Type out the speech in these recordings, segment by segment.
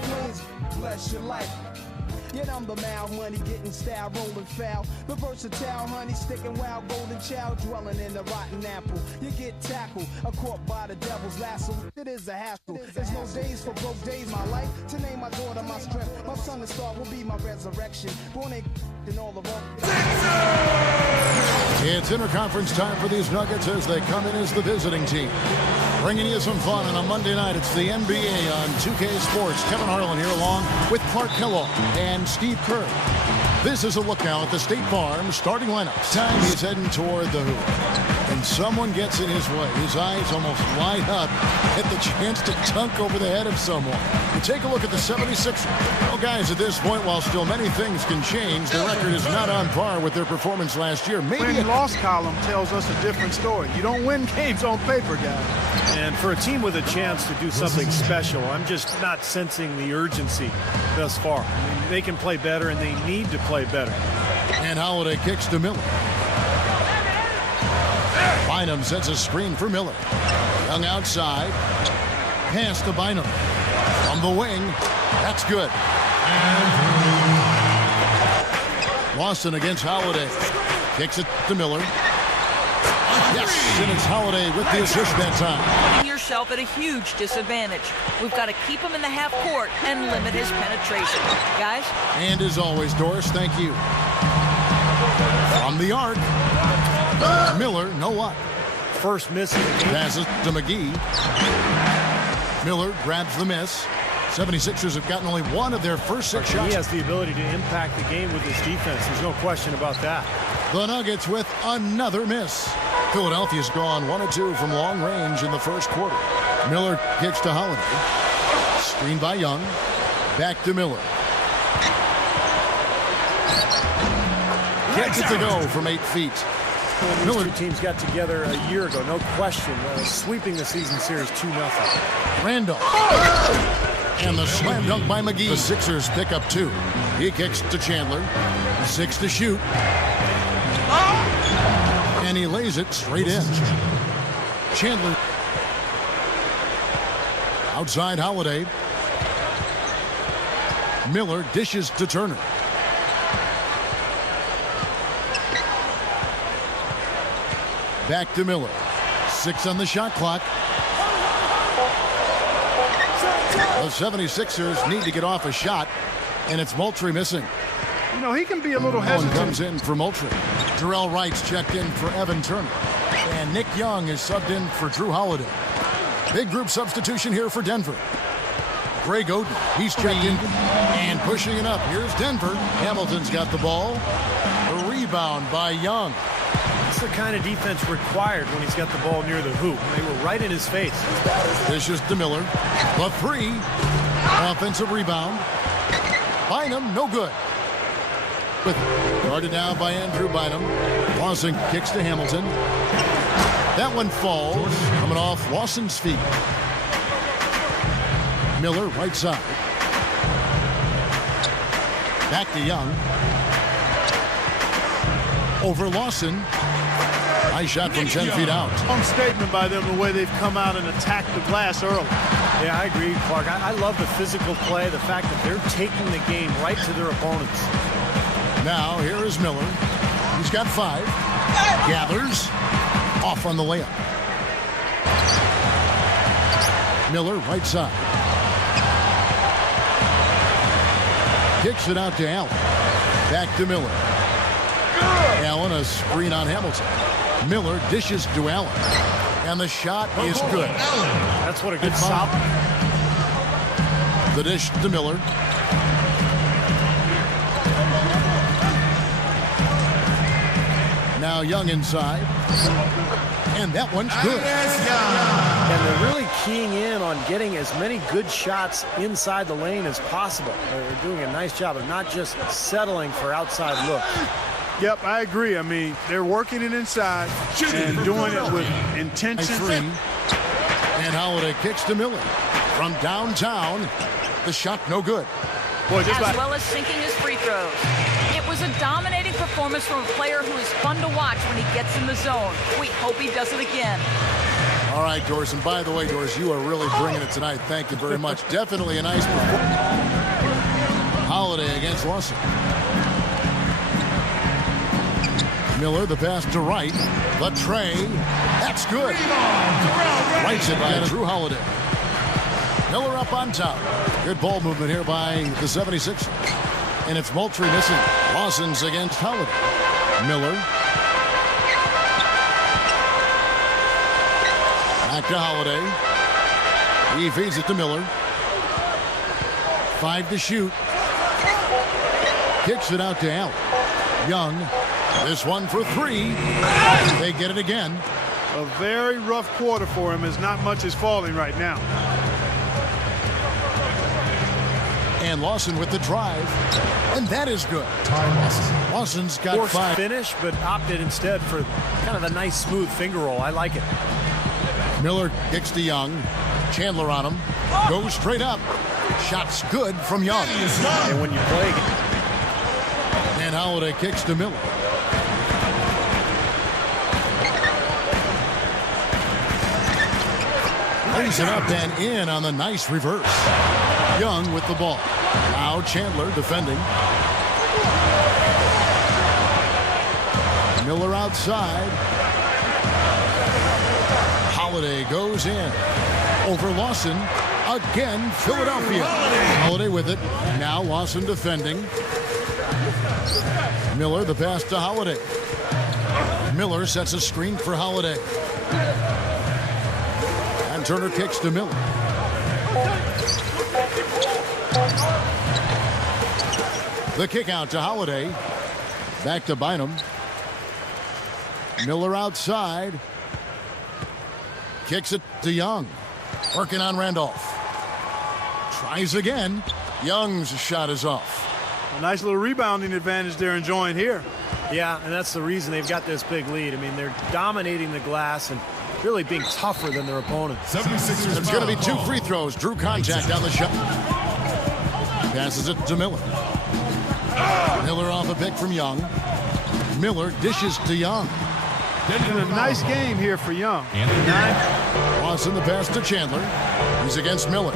Flames bless your life. Yet I'm the mild money, getting style, rolling foul. The versatile honey, sticking wild, golden child, dwelling in the rotten apple. You get tackled, caught by the devil's lasso. It is a hassle. There's no days for broke days. My life to name my daughter my strength. My son and star will be my resurrection. Born in all the wrong. It's interconference time for these Nuggets as they come in as the visiting team. Bringing you some fun on a Monday night. It's the NBA on 2K Sports. Kevin Harlan here along with Clark Kellogg and Steve Kerr. This is a look now at the State Farm starting lineup. Time he's heading toward the hoop. And someone gets in his way. His eyes almost light up at the chance to dunk over the head of someone. You take a look at the 76ers. Well, guys, at this point, while still many things can change, the record is not on par with their performance last year. Maybe win-loss column tells us a different story. You don't win games on paper, guys. And for a team with a chance to do something special, I'm just not sensing the urgency thus far. I mean, they can play better, and they need to play better. And Holiday kicks to Miller. Bynum sets a screen for Miller. Young outside. Pass to Bynum. From the wing. That's good. Lawson against Holiday. Kicks it to Miller. Yes, and it's Holiday with the assist that time. Putting yourself at a huge disadvantage. We've got to keep him in the half court and limit his penetration. Guys? And as always, Doris, thank you. From the arc. Miller, no luck. First miss of the game. Passes to McGee. Miller grabs the miss. 76ers have gotten only one of their first 6 shots. He has the ability to impact the game with his defense. There's no question about that. The Nuggets with another miss. Philadelphia's gone 1 of 2 from long range in the first quarter. Miller kicks to Holiday. Screen by Young. Back to Miller. Gets it to go from 8 feet. These two teams got together a year ago, no question, sweeping the season series 2-0. Randall. And the slam dunk by McGee. The Sixers pick up 2. He kicks to Chandler. 6 to shoot. And he lays it straight in. Chandler. Outside Holiday. Miller dishes to Turner. Back to Miller. 6 on the shot clock. The 76ers need to get off a shot, and it's Moultrie missing. You know, he can be a little hesitant. One comes in for Moultrie. Jarrell Wright's checked in for Evan Turner. And Nick Young is subbed in for Drew Holiday. Big group substitution here for Denver. Greg Oden, he's checked in and pushing it up. Here's Denver. Hamilton's got the ball. A rebound by Young. That's the kind of defense required when he's got the ball near the hoop. They were right in his face. This is to Miller. The 3. Offensive rebound. Bynum, no good. Guarded down by Andrew Bynum. Lawson kicks to Hamilton. That one falls. Coming off Lawson's feet. Miller, right side. Back to Young. Over Lawson. Nice shot from 10 feet out. Strong statement by them, the way they've come out and attacked the glass early. Yeah, I agree, Clark. I love the physical play, the fact that they're taking the game right to their opponents. Now, here is Miller. He's got 5. Gathers. Off on the layup. Miller, right side. Kicks it out to Allen. Back to Miller. Allen, a screen on Hamilton. Miller dishes to Allen. And the shot is good. That's what a good stop. The dish to Miller. Now Young inside. And that one's good. And they're really keying in on getting as many good shots inside the lane as possible. They're doing a nice job of not just settling for outside looks. Yep, I agree. I mean, they're working it inside and doing it with intention. And Holiday kicks to Miller. From downtown, the shot no good. Boy, as well as sinking his free throws. It was a dominating performance from a player who is fun to watch when he gets in the zone. We hope he does it again. All right, Doris. And by the way, Doris, you are really bringing it tonight. Thank you very much. Definitely a nice performance. Holiday against Lawson. Miller, the pass to Wright. The tray. That's good. Wright's it by Drew Holiday. Miller up on top. Good ball movement here by the 76ers. And it's Moultrie missing. Lawson's against Holiday. Miller. Back to Holiday. He feeds it to Miller. 5 to shoot. Kicks it out to Allen. Young. This one for 3. They get it again. A very rough quarter for him as not much is falling right now. And Lawson with the drive. And that is good. Lawson's got Forced 5. finish, but opted instead for kind of a nice smooth finger roll. I like it. Miller kicks to Young. Chandler on him. Goes straight up. Shot's good from Young. And when you play, And Holiday kicks to Miller. Lays it up and in on the nice reverse. Young with the ball. Now Chandler defending. Miller outside. Holiday goes in. Over Lawson. Again, Philadelphia. Holiday with it. Now Lawson defending. Miller, the pass to Holiday. Miller sets a screen for Holiday. And Turner kicks to Miller. The kick out to Holiday. Back to Bynum. Miller outside. Kicks it to Young. Working on Randolph. Tries again. Young's shot is off. A nice little rebounding advantage they're enjoying here. yeah, and that's the reason they've got this big lead. I mean, they're dominating the glass and really being tougher than their opponents. There's going to be 2 free throws. Drew contact on the shot. Passes it to Miller. Miller off a pick from Young. Miller dishes to Young. It's been a nice game here for Young. Lawson the pass to Chandler. He's against Miller.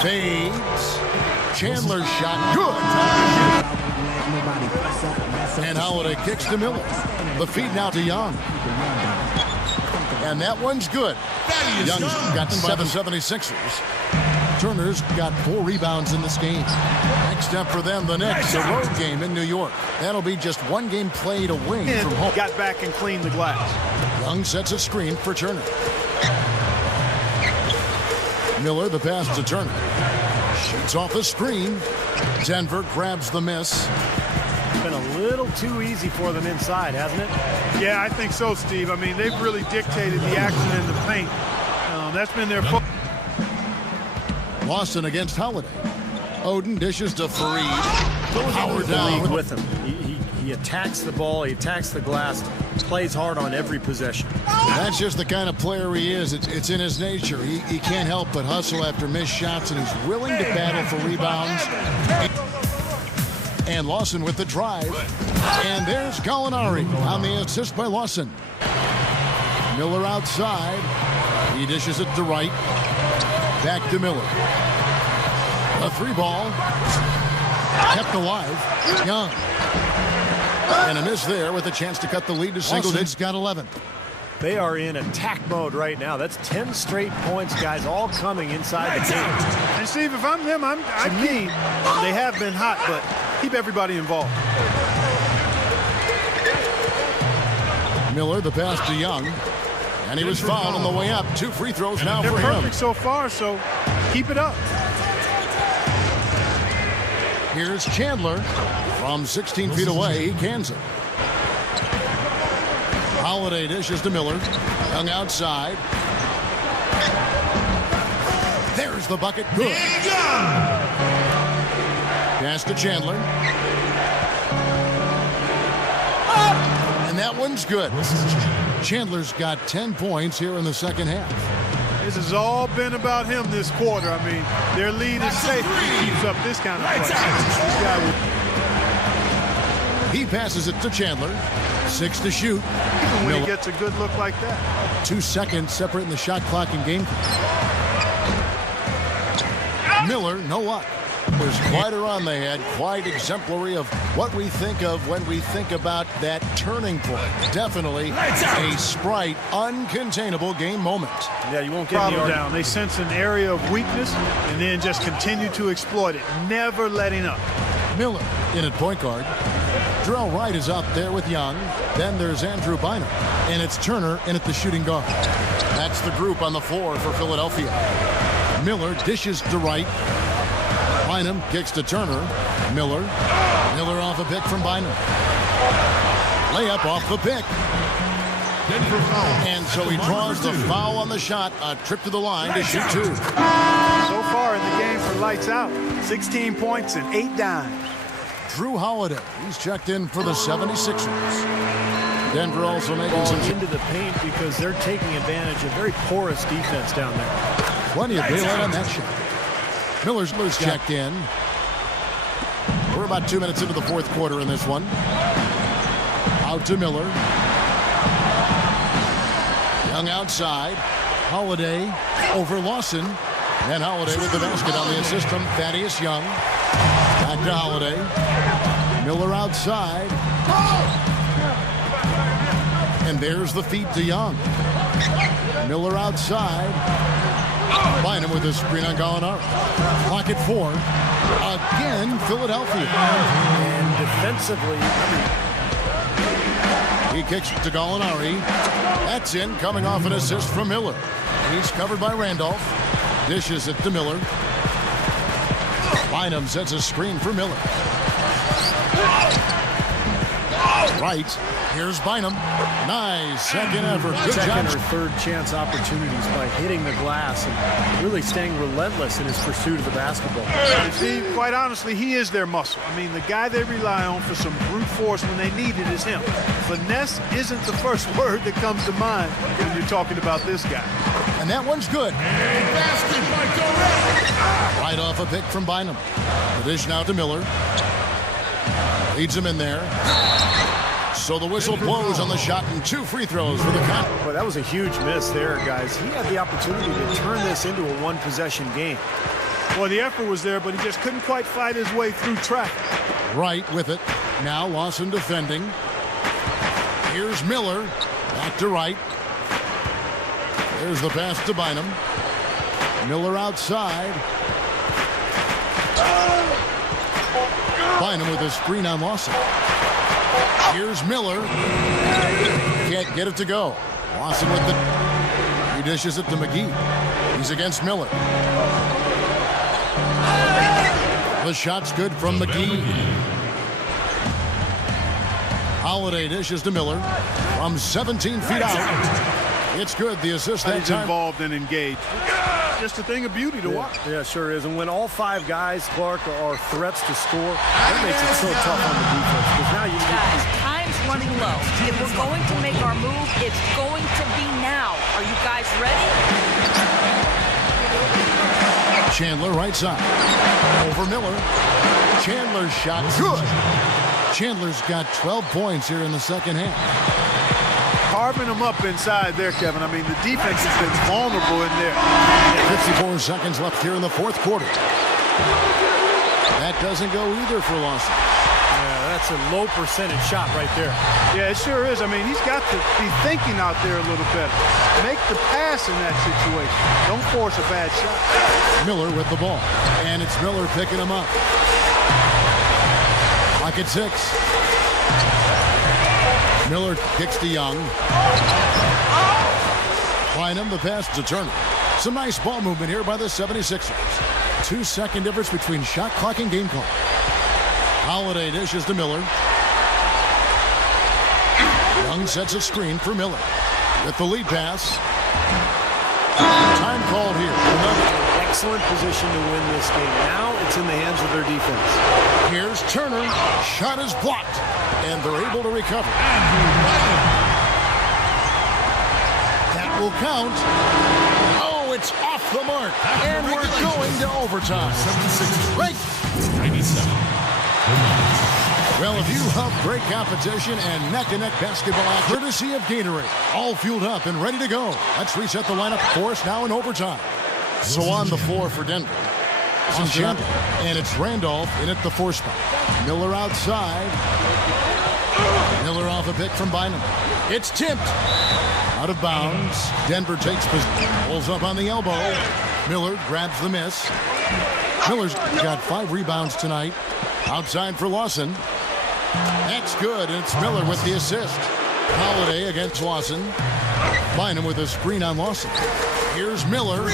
Fades. Chandler's shot. Good. And Holiday kicks to Miller. The feed now to Young. And that one's good. Young's got 7 76ers. Turner's got 4 rebounds in this game. Next step for them, the Knicks, a road game in New York. That'll be just 1 game played away from home. Got back and cleaned the glass. Young sets a screen for Turner. Miller, the pass to Turner. Shoots off the screen. Denver grabs the miss. Been a little too easy for them inside, hasn't it? Yeah, I think so, Steve. I mean, they've really dictated the action in the paint. That's been their focus. Lawson against Holiday. Oden dishes to Fareed. Power The down league with him. He attacks the ball, he attacks the glass, plays hard on every possession. That's just the kind of player he is. It's in his nature. He can't help but hustle after missed shots, and he's willing to battle for rebounds. And Lawson with the drive. And there's Gallinari on the assist by Lawson. Miller outside. He dishes it to Wright. Back to Miller. A 3 ball. Kept alive. Young. And a miss there with a chance to cut the lead to single digits. Got 11. They are in attack mode right now. That's 10 straight points, guys, all coming inside the paint. And Steve, if I'm them, I'm keen. They have been hot, but keep everybody involved. Miller, the pass to Young. And he was fouled on the way up. 2 free throws now They're for him. perfect so far, so keep it up. Here's Chandler from 16 feet away. He cans it. Holiday dishes to Miller. Young outside. There's the bucket. Good. Pass to Chandler. And that one's good. Chandler's got 10 points here in the second half. This has all been about him this quarter. I mean, their lead is safe if he keeps up this kind of play. He passes it to Chandler. 6 to shoot. Even when he gets a good look like that. 2 seconds separating the shot clock and game clock. Miller, no luck. Was quite a run they had, quite exemplary of what we think of when we think about that turning point. Definitely a Sprite, uncontainable game moment. Yeah, you won't get Problem down. They sense an area of weakness and then just continue to exploit it, never letting up. Miller in at point guard. Drell Wright is out there with Young. Then there's Andrew Bynum. And it's Turner in at the shooting guard. That's the group on the floor for Philadelphia. Miller dishes to Wright. Bynum kicks to Turner. Miller off a pick from Bynum. Layup off the pick. And so he draws the foul on the shot. A trip to the line to shoot 2. So far in the game for lights out, 16 points and 8 dimes. Drew Holiday, he's checked in for the 76ers. Denver also making some into the paint because they're taking advantage of very porous defense down there. Plenty of daylight on that shot. Miller's checked in. We're about 2 minutes into the fourth quarter in this one. Out to Miller. Young outside. Holiday over Lawson. And Holiday with the basket on the assist from Thaddeus Young. Back to Holiday. Miller outside. And there's the feed to Young. Miller outside. Bynum with a screen on Gallinari. Clock at 4. Again, Philadelphia. And defensively, he kicks to Gallinari. That's in, coming off an assist from Miller. He's covered by Randolph. Dishes it to Miller. Bynum sets a screen for Miller. Right. Here's Bynum. Nice second effort. Good second job. or third chance opportunities by hitting the glass and really staying relentless in his pursuit of the basketball. See, quite honestly, he is their muscle. I mean, the guy they rely on for some brute force when they need it is him. Finesse isn't the first word that comes to mind when you're talking about this guy. And that one's good. Right off a pick from Bynum. The dish now to Miller. Leads him in there. So the whistle blows on the shot and 2 free throws for the count. Boy, that was a huge miss there, guys. He had the opportunity to turn this into a one-possession game. Well, the effort was there, but he just couldn't quite fight his way through traffic. Right with it. Now Lawson defending. Here's Miller. Back to Wright. There's the pass to Bynum. Miller outside. Bynum with a screen on Lawson. Here's Miller. Can't get it to go. Lawson with he dishes it to McGee. He's against Miller. The shot's good from McGee. Holiday dishes to Miller from 17 feet out. It's good. The assist that He's time. Involved and engaged. Just a thing of beauty to watch. Yeah, sure is. And when all 5 guys, Clark, are threats to score, that makes it so tough on the defense. Because now you Guys, time's running low. If we're going to make our move, it's going to be now. Are you guys ready? Chandler right side. Over Miller. Chandler's shot good. Chandler's got 12 points here in the second half. Carving them up inside there, Kevin. I mean, the defense has been vulnerable in there. 54 seconds left here in the fourth quarter. That doesn't go either for Lawson. Yeah, that's a low percentage shot right there. Yeah, it sure is. I mean, he's got to be thinking out there a little better. Make the pass in that situation. Don't force a bad shot. Miller with the ball. And it's Miller picking him up. Clock at 6. Miller kicks to Young. Bynum, the pass to Turner. Some nice ball movement here by the 76ers. 2-second difference between shot clock and game clock. Holiday dishes to Miller. Young sets a screen for Miller. With the lead pass. Time called here. Another excellent position to win this game. Now it's in the hands of their defense. Here's Turner. Shot is blocked. And they're able to recover. That will count. Oh, it's off the mark. And we're going to overtime. 76 right. 97. Well, if you love great competition and neck-to-neck basketball action, courtesy of Gatorade, all fueled up and ready to go. Let's reset the lineup for us now in overtime. So on the floor for Denver, on Chandler, and it's Randolph in at the 4 spot. Miller outside. Miller off a pick from Bynum. It's tipped. Out of bounds. Denver takes position. Pulls up on the elbow. Miller grabs the miss. Miller's got 5 rebounds tonight. Outside for Lawson. That's good, and it's Miller with the assist. Holiday against Lawson. Bynum with a screen on Lawson. Here's Miller.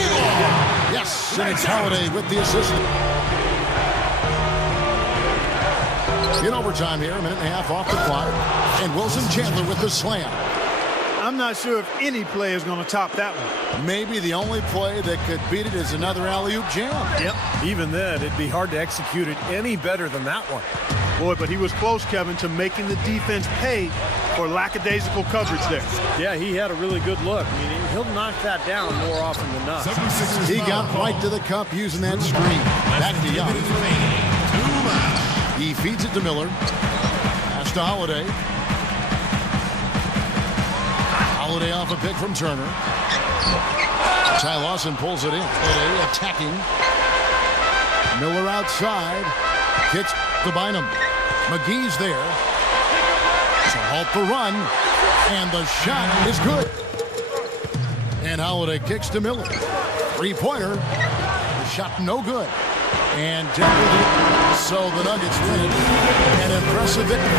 Yes, and it's Holiday with the assist. In overtime here, a minute and a half off the clock. And Wilson Chandler with the slam. I'm not sure if any play is going to top that one. Maybe the only play that could beat it is another alley-oop jam. Yep. Even then, it'd be hard to execute it any better than that one. Boy, but he was close, Kevin, to making the defense pay for lackadaisical coverage there. Yeah, he had a really good look. I mean, he'll knock that down more often than not. He got right to the cup using that screen. Back to Young. He feeds it to Miller. Pass to Holiday. Holiday off a pick from Turner. Ty Lawson pulls it in. Holiday attacking. Miller outside. Kicks to Bynum. McGee's there. To halt the run. And the shot is good. And Holiday kicks to Miller. 3-pointer. The shot no good. And Denver, so the Nuggets win it. An impressive victory.